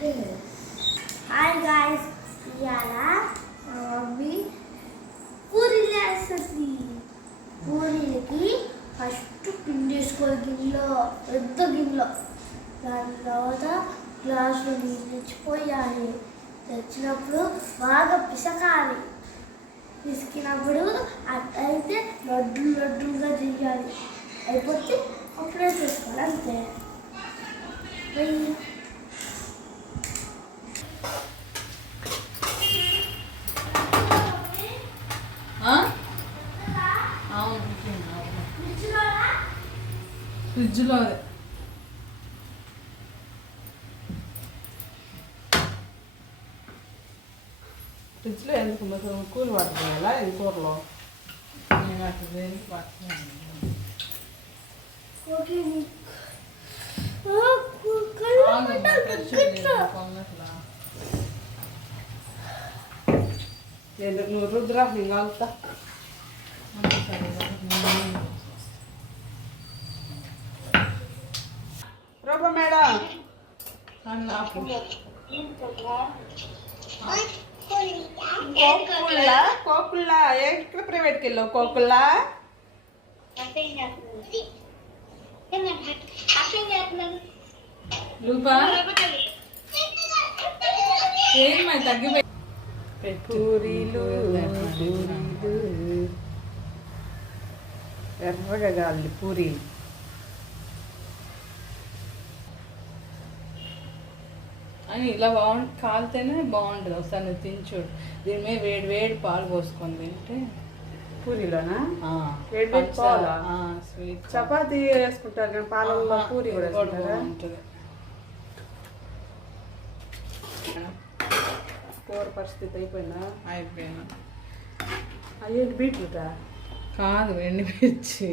Hi guys, ఇవాళ మా mummy పూరీలు వేస్తుంది. పూరీలకి ఫస్ట్ పిండి వేసుకోవాలి గిన్నెలో, పెద్ద గిన్నెలో. దాని తర్వాత గ్లాసులో నీళ్ళు తెచ్చిపోయాలి. తెచ్చినప్పుడు బాగా పిసకాలి. పిసికినప్పుడు అయితే లడ్డులుగా చేయాలి. అయిపోతే అప్పుడే చేసుకోవాలి, అంతే. ఫ్రిడ్జ్లో ఫ్రిడ్జ్లో ఎందుకు మొత్తం కూల్ పడుతున్నాయా ఇది కూరలో? నేను అట్లా దేనికి పడుతున్నాను. నువ్వు రుద్రా నేను కలుపుతా. రూపా మేడం కోకుల్లా ఎక్కడ ప్రైవేట్కి వెళ్ళావు? కోకుల్లా రూపా ఏమై తగ్గిపోయి పూరీలు ఎర్రగా కాదు పూరీలు. అని ఇలా కాలితేనే బాగుంటుంది. ఒకసారి నువ్వు తినచూడు. దీని మీద వేడి వేడి పాలు పోసుకొని తింటే. పూరీలోనా? వేడి వేడి పాలు. స్వీట్ చపాతీ వేసుకుంటారు కానీ పాలల్లో పూరి కూడా బాగుంటుంది. కూర పరిస్థితి అయిపోయినా? అయ్యో బీట్రూటా? కాదు, ఎండుమిర్చి.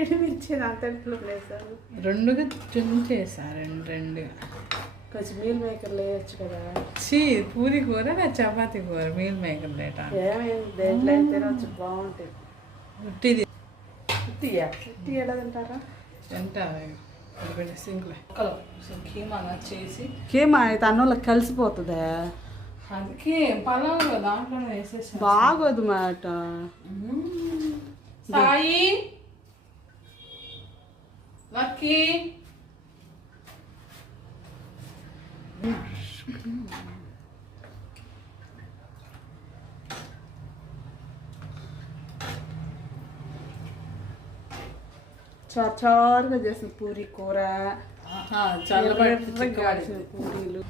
ఎండుమిర్చి అంత వేసాను. రెండుగా చుంచేసారు. రెండుగా కొంచెం మీల్ మేకర్లు వేయచ్చు కదా. పూరి కూర చపాతీ కూర మీల్ మేకర్ లేట ఏమైంది? దేంట్లో అయితే తినవచ్చు, బాగుంటుంది. ఉట్టిది ఉట్టియా? ఉట్టి ఎలా తింటారా? తింటారు సింక్లో కీమా చేసి. కీమా అయితే అన్నంలోకి కలిసిపోతుందా? అందుకే పలావ్ దాంట్లోనే వేసేసి బాగోదు మాట. సాయి లక్కీ చారుగా చేసిన పూరి కూర, చల్లబడి పూరీలు.